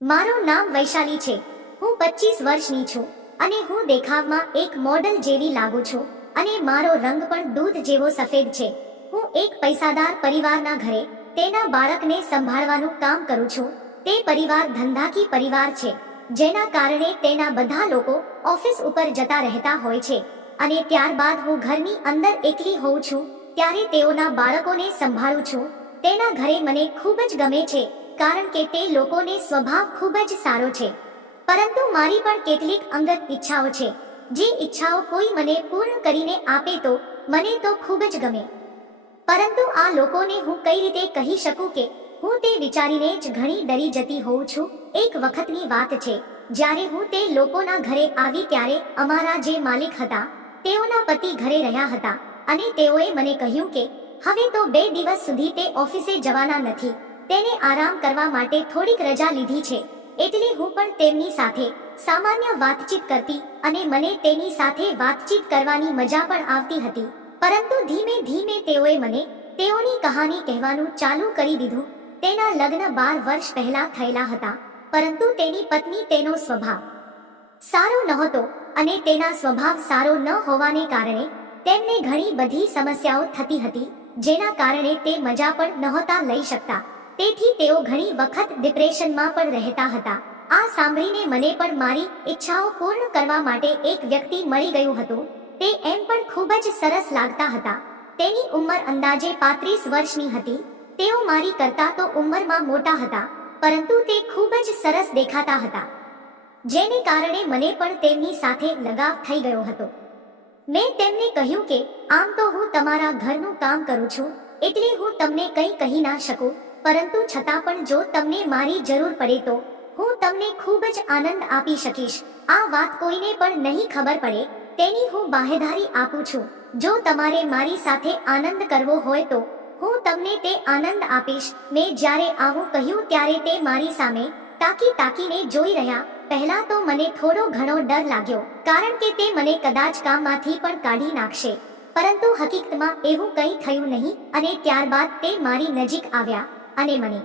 મારું નામ વૈશાલી છે। હું 25 વર્ષની છું અને હું દેખાવમાં એક મોડલ જેવી લાગુ છું અને મારો રંગ પણ દૂધ જેવો સફેદ છે। હું એક પૈસાદાર પરિવારના ઘરે તેના બાળકને સંભાળવાનું કામ કરું છું। તે પરિવાર ધંધાકી પરિવાર છે, જેના કારણે તેના બધા લોકો ઓફિસ ઉપર જતા રહેતા હોય છે અને ત્યારબાદ હું ઘરની અંદર એકલી હોઉં છું ત્યારે તેઓના બાળકોને સંભાળું છું। તેના ઘરે મને ખૂબ જ ગમે છે કારણ કે તે લોકોને સ્વભાવ ખૂબ જ સારો છે, પરંતુ મારી પણ કેટલીક અંગત ઈચ્છાઓ છે। જે ઈચ્છાઓ કોઈ મને પૂર્ણ કરીને આપે તો મને તો ખૂબ જ ગમે, પરંતુ આ લોકોને હું કઈ રીતે કહી શકું કે હું તે વિચારીને જ ઘણી ડરી જતી હોઉં છું। એક વખતની વાત છે, જ્યારે હું તે લોકોના ઘરે આવી ત્યારે અમારા જે માલિક હતા તેઓના પતિ ઘરે રહ્યા હતા અને તેઓએ મને કહ્યું કે હવે તો 2 દિવસ સુધી તે ઓફિસે જવાના નથી, તેને આરામ કરવા માટે થોડીક રજા લીધી છે। એટલે હું પણ તેમની સાથે સામાન્ય વાતચીત કરતી અને મને તેની સાથે વાતચીત કરવાની મજા પણ આવતી હતી, પરંતુ ધીમે ધીમે તેઓએ મને તેઓની કહાની કહેવાનું ચાલુ કરી દીધું। તેના લગ્ન 12 વર્ષ પહેલા થયેલા હતા, પરંતુ તેની પત્ની તેનો સ્વભાવ સારો નહોતો અને તેના સ્વભાવ સારો ન હોવાને કારણે તેમને ઘણી બધી સમસ્યાઓ થતી હતી, જેના કારણે તે મજા પણ નહોતા લઈ શકતા। તેથી તેઓ ઘણી વખત ડિપ્રેશનમાં પણ રહેતા હતા। આ સાંભળીને મને પણ મારી ઈચ્છાઓ પૂર્ણ કરવા માટે એક વ્યક્તિ મળી ગયું હતું। તે એમ પણ ખૂબ જ સરસ લાગતા હતા। તેની ઉંમર અંદાજે 35 વર્ષની હતી। તેઓ મારી કરતા તો ઉંમરમાં મોટા હતા, પરંતુ તે ખૂબ જ સરસ દેખાતા હતા, જેને કારણે મને પણ તેમની સાથે લગાવ થઈ ગયો હતો। મેં તેમને કહ્યું કે આમ તો હું તમારા ઘરનું કામ કરું છું, એટલે હું તમને કંઈ કહી ના શકું, પરંતુ છતાં પણ જો તમને મારી જરૂર પડે તો હું તમને ખૂબ જ આનંદ આપી શકીશ। આ વાત કોઈને પણ નહીં ખબર પડે તેની હું બાહેધારી આપું છું। જો તમારે મારી સાથે આનંદ કરવો હોય તો હું તમને તે આનંદ આપીશ। મેં જ્યારે આવું કહ્યું ત્યારે તે મારી સામે તાકીને જોઈ રહ્યા। પહેલા તો મને થોડો ઘણો ડર લાગ્યો, કારણ કે તે મને કદાચ કામમાંથી પણ કાઢી નાખશે, પરંતુ હકીકતમાં એવું કંઈ થયું નહીં અને ત્યારબાદ તે મારી નજીક આવ્યા અને મને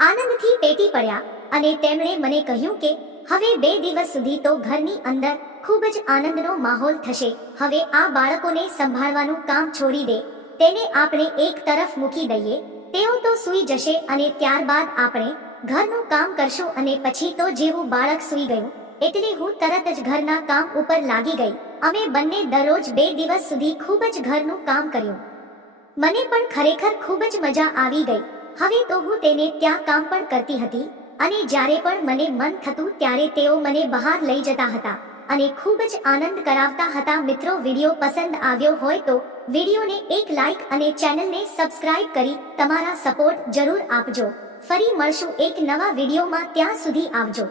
આનંદથી પેટી પડ્યા અને તેમણે મને કહ્યું કે હવે 2 દિવસ સુધી તો ઘરની અંદર ખૂબ જ આનંદનો માહોલ થશે। હવે આ બાળકોને સંભાળવાનું કામ છોડી દે, તેને આપણે એક તરફ મૂકી દઈએ, તેઓ તો સૂઈ જશે અને ત્યારબાદ આપણે ઘરનું કામ કરશું અને પછી તો જેવું બાળક સૂઈ ગયું એટલે હું તરત જ ઘરના કામ ઉપર લાગી ગઈ। અમે બંને દરરોજ 2 દિવસ સુધી ખૂબ જ ઘરનું કામ કર્યું। મને પણ ખરેખર ખૂબ જ મજા આવી ગઈ। હવે તો હું તેને ત્યાં કામ પણ કરતી હતી અને જ્યારે પણ મને મન થતું ત્યારે તેઓ મને બહાર લઈ જતા હતા અને ખૂબ જ આનંદ કરાવતા હતા। મિત્રો, વિડીયો પસંદ આવ્યો હોય તો વિડીયોને એક લાઈક અને ચેનલને સબસ્ક્રાઇબ કરી તમારા સપોર્ટ જરૂર આપજો। ફરી મળશું એક નવા વિડીયોમાં, ત્યાં સુધી આવજો।